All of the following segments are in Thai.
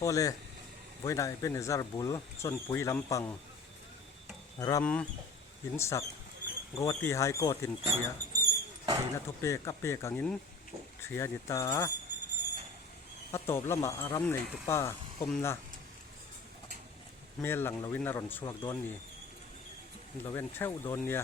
โอเลไว้นายเป็นซาร์บุลจนปุยลำปังรำหินสักกวตีไฮโกตินเทียทีนัทเปกับเปกังอินเทียนิตาอัตบละมาอารำในตุป้ากมนะเมลหลังลวินนรนสวกโดนนี่ลวินเช่าโดนเนี่ย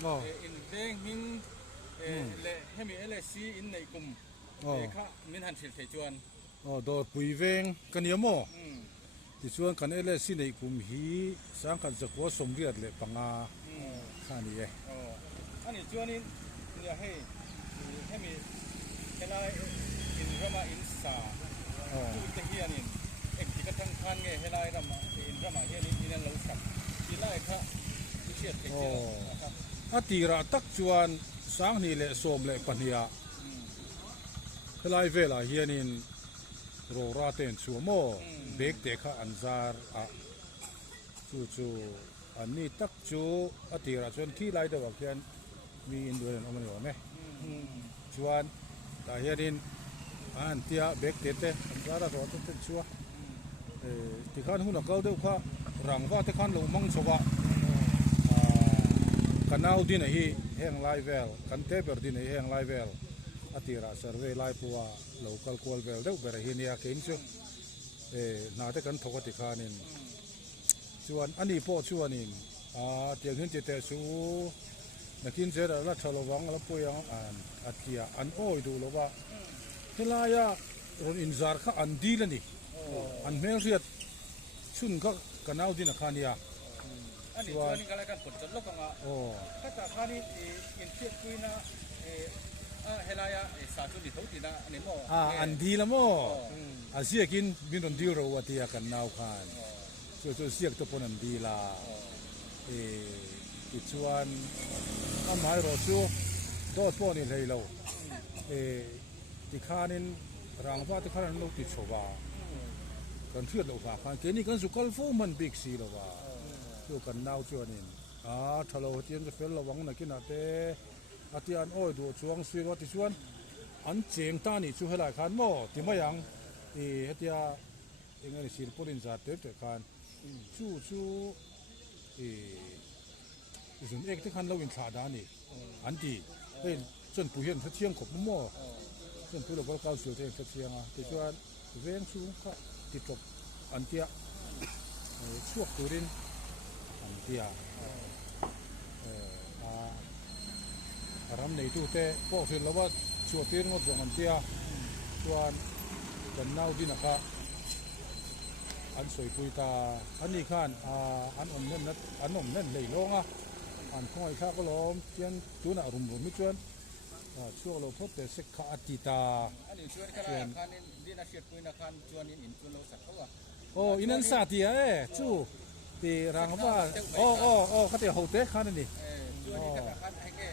in veng min le hemi ele si in nei kum kha min han thil thei chuan dor pui veng kania mo ti chuan kan ele si nei kum hi sang kan zakwa somriat le panga khani e ani chuan in ya hemi helai in rama in sa tu te hianin ek ti ka thang khan nge helai rama in rama hianin in lo sak ti lai kha ti siat thei chuan atira tak chuan sang ni le som le pania helai vela hianin ro ra ten chu mo bek te kha anzar a chu an ni tak chu atira chuan thi lai da wa khian mi in doin omani wa me chuan ta hianin an tia bek te anzar a ro te chu ti khan hu na kau de kha rangwa te khan lo mang chowa kanau din hi heng lai vel kan te ber din hi heng lai vel atira survey lai puwa local call vel deuh ber hi nia kein chu na te kan thokati khanin chuan ani po chuanin tiang hin te su nakin zera la thalowang la puyang an atia an oi du lowa helaya ron inzar kha an dilani an mel riat chun ka kanau din khania ani chuan kala kan pot chal lokanga kata khani in fiat kuina helaya sa chu ni thotina ani mo an di la mo asiakin binon di ro watia kan nau khan chu siak to pon an di la ti chuan amai ro chu dot pon ni leilo ti khanin rangwa ti khan lo ti chowa kan fiat lo khan ke ni kan su kal fu man big si lo wa chu kan nau chuanin thalo tian ka fel lawang na kina te atian oi du chuang sui ro ti chuan an cheng ta ni chu helai khan mo ti mayang hetia engani sil porin za te khan chu zun ek te khan lo in thla da ni an ti pen chon pu hian thiang khop mo chon pu lo bal kau sul te thiang a ti chuan veng chu kha ti top an tia chuak turin an tia ram nei tu te po fil lawa chuatin ngot jong an tia chuan kan nau din aka an soi pui ta ani khan an om nen lei longa an khoi kha ko lom tian tuna rum mi chuan chuak lo phot te sek kha atita ani chuan kala khan in din a fiat kuina khan chuan in chun lo sak ho inan sa tia chu ti rangwa khate hote khan ni chuan ni kata khan ai ke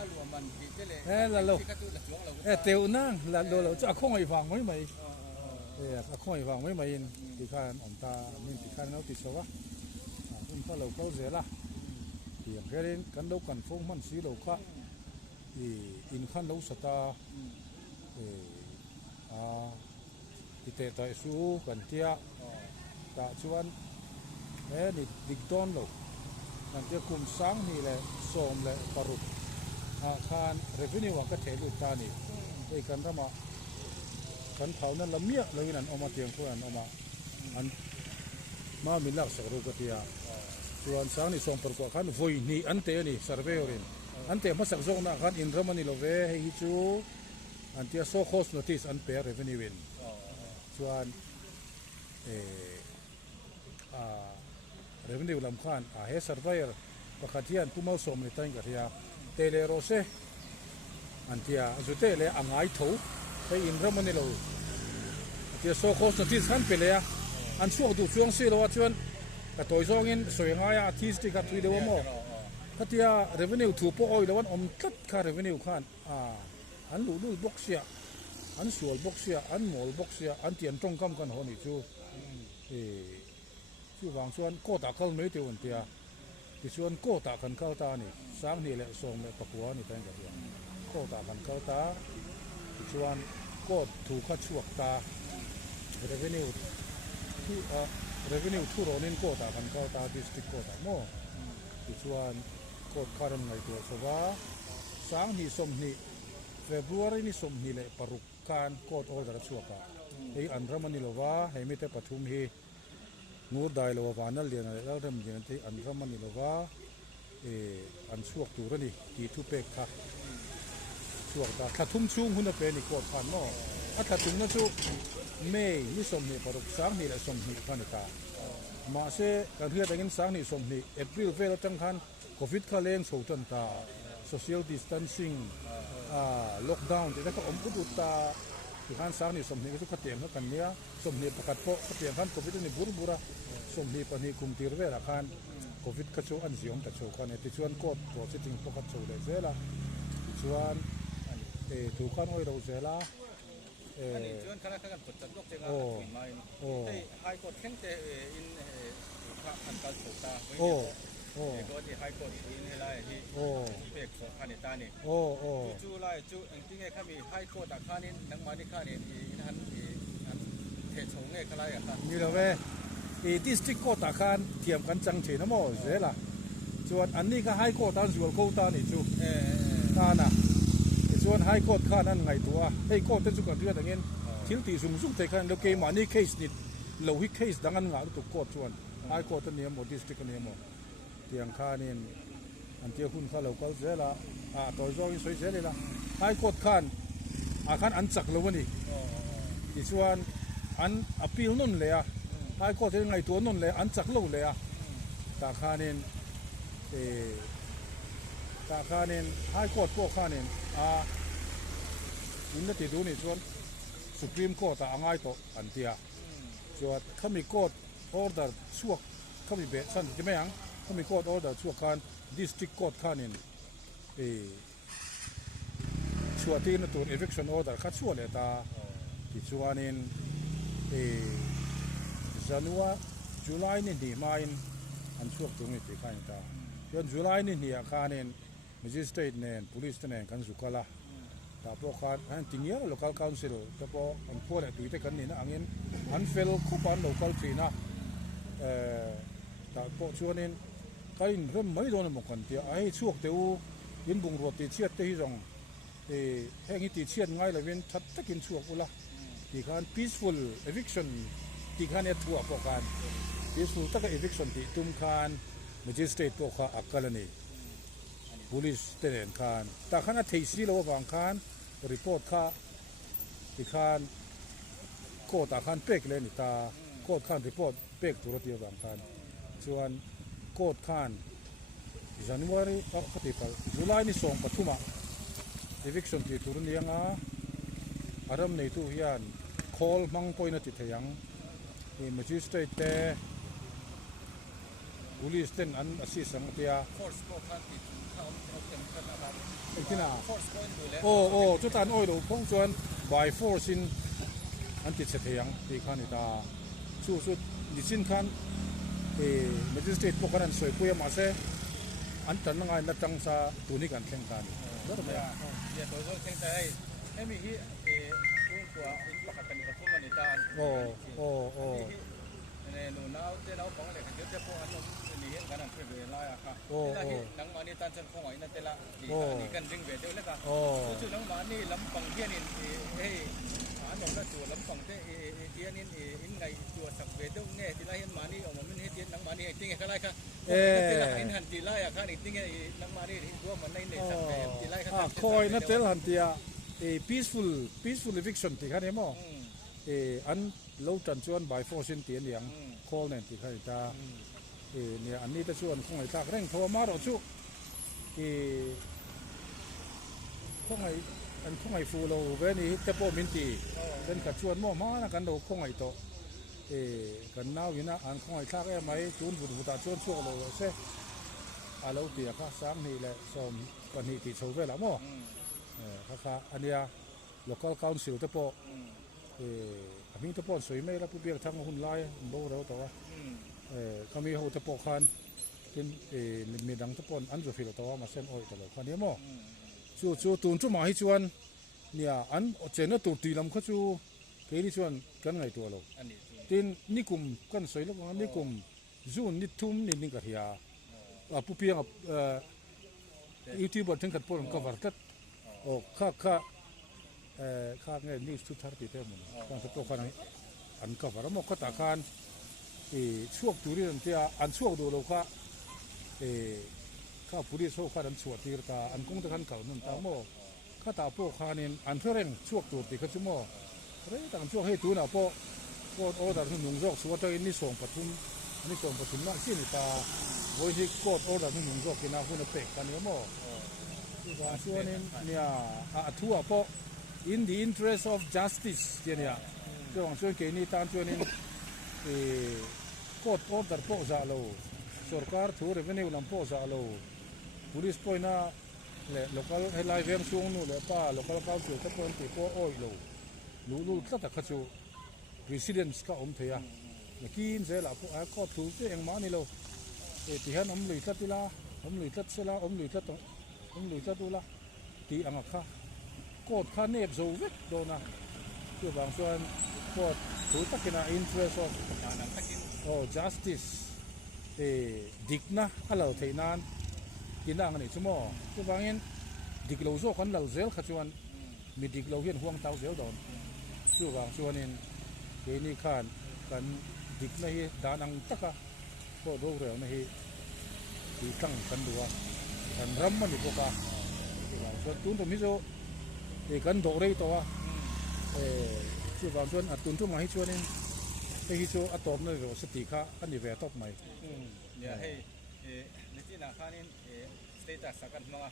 alu man ti tele la lo ka tu la chuang lo teu nang la lo cha khong ai wang mai khong ai wang mai in ti khan om ta min ti khan no ti so wa um pa lo ko zela ti gerin kan lo kan phong man si lo kha in khan lo sata ti te ta su kan tia ta chuan ni dik don lo kan tia kum sang ni le som le paruk khan revenue wa ka thelu ta ni ei kan rama kan phau nan lamia loin an oma tiang khuan oma an ma min lak sak ro ka tia chuan sang ni som par ko khan voi ni an te ni survey orin an te ma sak zong na khan in ramani lo ve hi chu an tia so cost notice an pe revenue win chuan revenue lam khan he surveyor pakhatian pumau som ni tang ka ria tele rose antia azutele angai tho te in ramani lo tia so cost notice khan pele an suak du chuang si lo chuan ka toy zong in soinga ya artistic ka thui dewa mo katia revenue thu po oi lawan om tat kha revenue khan an lu box ya an sual box ya an mol box ya an tian tong kam kan honi chu chu wang chuan ko ta kal noi te on tia ti chuan ko ta kan kal ta ni sang ni le song le pakua ni tan ka ya ko ta kan kal ta ti chuan ko thu kha chuak ta revenue thu ronin ko ta kan kal ta district ko ta mo ti chuan ko karam ngai tu sowa sang ni som ni February ni som ni le paruk kan court order chuaka ei anramani lova hemite pathum hi ngur dai lo wanal lian al ram lian te anramani lova อันช่วงตัวนี่กีทุเปกค่ะช่วงตาถ้าทุ่มชุ่งหุ่นเป็นอีกกดผ่านเนาะถ้าทุ่มนั่นจู่เมย์นี่สมนี่ปรุกสังนี่แหละสมนี่พันตามาเสการเฮือดอย่างนี้สังนี่สมนี่เอพริลเวลจังคันโควิดเขาเลี้ยงสูตันตา social distancing ล็อกดาวน์ที่นั่นก็กุดุตาที่คันสังนี่สมนี่ก็ทุกขเตียงกันเนี่ยสมนี่ประกาศโปขเตียงคันโควิดนี่บุระสมนี่ปนี่คุมตีรเวลคันโควิดก็โชอันสิอมแต่โชกันเนี่ยที่ชวนกดตัวสิ่งพวกก็โชเลยเสร็จละชวนถูกกันอ้อยเราเสร็จละอันนี้ชวนคณะกรรมการจัดยกเจ้าคุยมาที่ไฮโคร์ทแข่งแต่อินอันการสุตาก็ที่ไฮโคร์ทอินให้ไล่ที่เปกสพันตานี่จู่ไล่จู่จริงๆเขามีไฮโคร์ทอาคารนี้นังมาที่ข้านี่อันเทศงเนี่ยเขาไล่อะครับนี่เราเว้ดิสตริกโคตาคารเทียมกันจังเฉยนะมั้งเสร็จละส่วนอันนี้ก็ไฮโคร์ทอันส่วนโคตานี่จู่ตานะส่วนไฮโคร์ทข้านั้นไงตัวไฮโคร์ทเป็นสุกันเรื่องอย่างนี้ทิลตีสูงแต่คันเราเกมอันนี้เคสนี่เราฮิเคสดังนั้นงาตุกโคตรส่วนไฮโคร์ทเนี่ยหมดดิสตริกเนี่ยหมดเตียงข้านี่อันเจ้าคุณข้าเราก็เสร็จละตัวจอยสวยเสร็จเลยละไฮโคร์ทข้านอาคารอันจักเราวันนี้ที่ส่วนอันอภิลนั่นเลยไฮโคร์ทยังไงตัวนั่นเลยอันจักเราเลยตาข้านี่ตาข้านี่ไฮโคร์ทพวกข้านี่อินที่ดูนี่ส่วนสุพรีมโคร์ทอ่างไงตัวอันเดียส่วนเขามีโคร์ทออเดอร์ช่วงเขามีเบสสันใช่ไหมยังเขามีโคร์ทออเดอร์ช่วงการดิสตริกโคร์ทข้านี่ช่วงที่นั่นตัว eviction order ข้าช่วงเลยตาที่ช่วงนี้จันวาจุลายนี่ดีมาอินอันช่วงตรงนี้ที่ข้านี่ตาส่วนจุลายนี่อาคารนี่magistrate เนี่ย police เนี่ยกันสุขละแต่พวกเขาจริงๆแล้ว local council แต่พออันพวกเนี่ยตีแต่กันนี่นะอันนี้อันเฟลคู่ปัน local ทีนะแต่พวกช่วงนี้ก็อินเริ่มไม่โดนหมดกันที่ไอ้ช่วงเดียวยินบุงรถติดเชียดที่ตรงแห่งนี้ติดเชียดง่ายเลยเป็นชัดตะกินช่วงอุละที่การ peaceful eviction ที่การเนี่ยทั่วพวกการ peaceful ตะกัน eviction ที่ตุ้มคาน magistrate พวกเขาอักกันนี่police เตือนคานแต่ขณะที่สิ่งเราบางคานรีพอร์ตค่าที่คานโคตรคานเป๊กเลยนี่ตาโคตรคานรีพอร์ตเป๊กตัวเดียวบางคานส่วนโคตรคานจันวารีปฏิบัติจุลายนี่ส่งปฐุมะ eviction ที่ตุรนียงอารมณ์ในตู้ยัน call มังปอยนัติเทียงนี่ magistrate เต police เต้นอันอาศัยสังเกตforce ก็คันติดเขาเต็มกันนะครับที่น่ะ force ก็ดูแลจุดอันอ้อยดูพงส่วน by force อันติดเสียงที่ข้านี่ตาสู้ดิสินคันmagistrate พวกนั้นสวยคุยมาเสอันตันนั่งไงนัดจังซาตัวนี้กันแข่งกันแล้วทำไมอย่าตัวก็แข่งใจให้มีที่ตัวอินประกาศกันกับทุกมันในจานเนี่ยหนูน้าเจ้าน้าของอะไรกันเยอะจะพวกอันนี้เห็นกันนั่นเป็นเวลาอะค่ะที่นังมานี่ตันจนคงไว้นั่นแต่ละดีกันดึงเวทเดียวเลยค่ะจู่นังมานี่ลำปังเทียนินเฮ้ยอันนั้นละจู่ลำปังเทียนินอินไงจู่สักเวทเดียวเนี่ยที่ไรเห็นมานี่ออกมามันเห็นเทียนนังมานี่จริงๆก็ไรค่ะที่ไรเห็นหันที่ไรอะค่ะจริงๆนังมานี่ตัวมันในสักเวทที่ไรค่ะคอยนั่นเตลหันเตียpeaceful eviction ที่ข้าเนี่ยมั้งอันเราจันชวน by force เตียนอย่าง call เนี่ยที่ข้าจะเนี่ยอันนี้จะชวนคงไอ้ตากเร่งโทรมาเราชูคงไอ้ฟูเราเวนี่จะโปมินตีเป็นกัดชวนมั่วมานะกันเราคงไอ้โตกันน่าอยู่นะอันคงไอ้ตากไหมจูนบุตรชวนช่วงเราเสียเราเตียค่ะซ้ำนี่แหละสมวันนี้ที่โชว์เวลามั่วค่ะอันนี้ local council จะโปอามีจะโปสวยไหมล่ะผู้เบี้ยทั้งหุ่นลายดูเราตัวเขามีหัวจะโปคันเป็นมีดังจะโปอันจะฟิลตัวมาเส้นอ้อยตลอดคันนี้มั้งจู่ตุนจู่มาให้ชวนเนี่ยอันเจนตัวตีลำเขาจู่เคยนี่ชวนกันไงตัวเราทีนี่กลุ่มกันสวยแล้วกันนี่กลุ่มจู่นี่ทุ่มนี่กันเฮียผู้เบี้ยยูทูบเบอร์ถึงกันโปนก็วัดกันข้าเงี้ยนี่สุดท้ายที่เท่ามันการจะโตขนาดอันก็ว่าเราหมดก็ตาคานช่วงตุเรียนที่อันช่วงดูเราค่ะ ข้าผู้ที่โชคข้าดันสวดตีกาอันคงตะคันเก่านั่นตามโมข้าตาโปคานินอันเพื่อเร่งช่วงตัวตีขึ้นชั่วโมเร่งต่างช่วงให้ตัวน่ะโปโอดาทุนหนุ่งโรคสวดตัวนี่ส่งปฐุมนี่ส่งปฐุมละสิ้นตาโวยที่โกดโอดาทุนหนุ่งโรคกินอาหุ่นเป็กกันเนี่ยโมที่ว่าช่วงนี้เนี่ยทั่วโป in the interest of justice เนี่ยช่วงช่วงเกนี้ตามช่วงนี้โกดโอดาโปจะโลसरकार थोर रेवेन्यू लंपो जालो पुलिस पोइना ले लोकल हेलाई वेम सुंगनु ले पा लोकल काउंसिल त पोन पे को ओइलो लुलु तता खचु रेसिडेंट्स का थया नकिन जे ला पो आ को थु ते एंग मानि लो ए तिहान लुइ ततिला लुइ तसेला लुइ तत लुइ ततुला ti anga kha kot kha nep zo vek dona tu bang chuan kot thu takina interest of justice dikna alo theinan kinang ni chumo chu bangin diklo zo kan lal zel khachuan mi diklo hian huang tau zel don chu bang chuanin ke ni khan kan dikna hi danang taka ko do reu na hi ti tang kan duwa kan ram mani boka chu bang chuan tun to mi zo kan do rei to wa chu bang chuan atun tu ma hi chuaninไอ้ที่ชัวอัตโนมัติสติค่ะอันนี้แวร์ตบไหมเนี่ยให้ในที่นาคานี่สเตตัสสักกันมา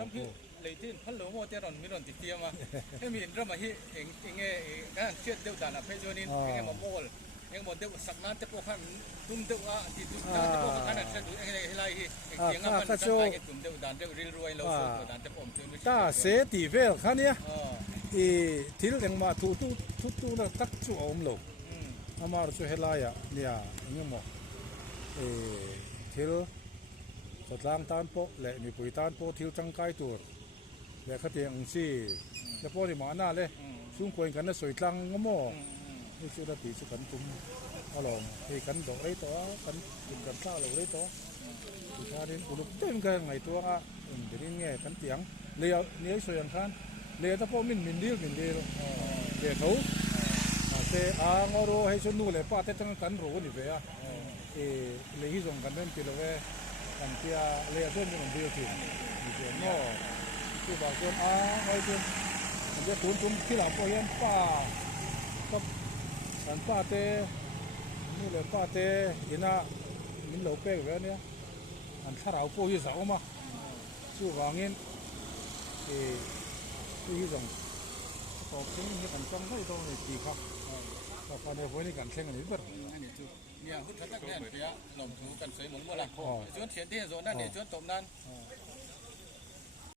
รำคือเลยที่พันโลโมเตอร์นมีรอนติดเตียมาให้มีรำมาที่เองการเชื่อเดียวกันนะเพจนี้เองมาโมลเองมาเดียวสักนั้นจะพวกขันตุ้มเดียวอ่ะที่ตุ้มเดียวจะพวกขันนั่นจะดูเองให้ไล่เองเสียงมันจะไปตุ้มเดียวดันเดียวริลรวยเราสุดดันจะผมช่วยไม่ใช่ถ้าเสตีเวลขันเนี่ยที่เรื่องมาทุแล้วตักจู่อมโลกอามาร์ชูเฮลายะเนี่ยนี่มั้งทิลสดล้างตานโปและมีปุ๋ยตานโปทิลจังไกตัวและขัดเตียงซีแล้วพอที่มาหน้าเลยซุ่มควยกันนะสวยจังงมั้งนี่สุดที่สุดกันตุ้มอารมณ์ที่กันดอกไอ้ตัวกันกินกันข้าวเลยตัวสุดท้ายนี่อุลุกเต็มกันไงตัวอ่ะเดี๋ยวนี้ไงกันเตียงเลี้ยวนี่สวยอย่างคันเลี้ยวถ้าพอมินเดียวเดี๋ยวเขาแต่งอรูให้ชนูเลยป้าแต่จังกันรู้นี่เว้ยเลยที่ส่งกันเรื่องกิโลเวกันที่เลยส่วนมันเดียวที่นี่เดียวเนาะที่บางคนไอ้คนมันจะตุ้มที่หลังพอเห็นป้าก็กันป้าเตนี่เลยป้าเตยิน่ะมินเหลวเป๊กเว้ยเนี่ยอันข้าเราพวกที่สาวมาสู้วางเงินที่ส่งตอบทิ้งให้กันจังได้ตรงนี้ดีครับก็พอได้ไว้ในการแข่งกันนี้เบิดเนี่ยหุ่นทักเนี่ยเปียหลงถูกันสวยหมงบ่ล่ะส่วนเฉียนที่ส่วนนั้นเนี่ยส่วนตบนั้น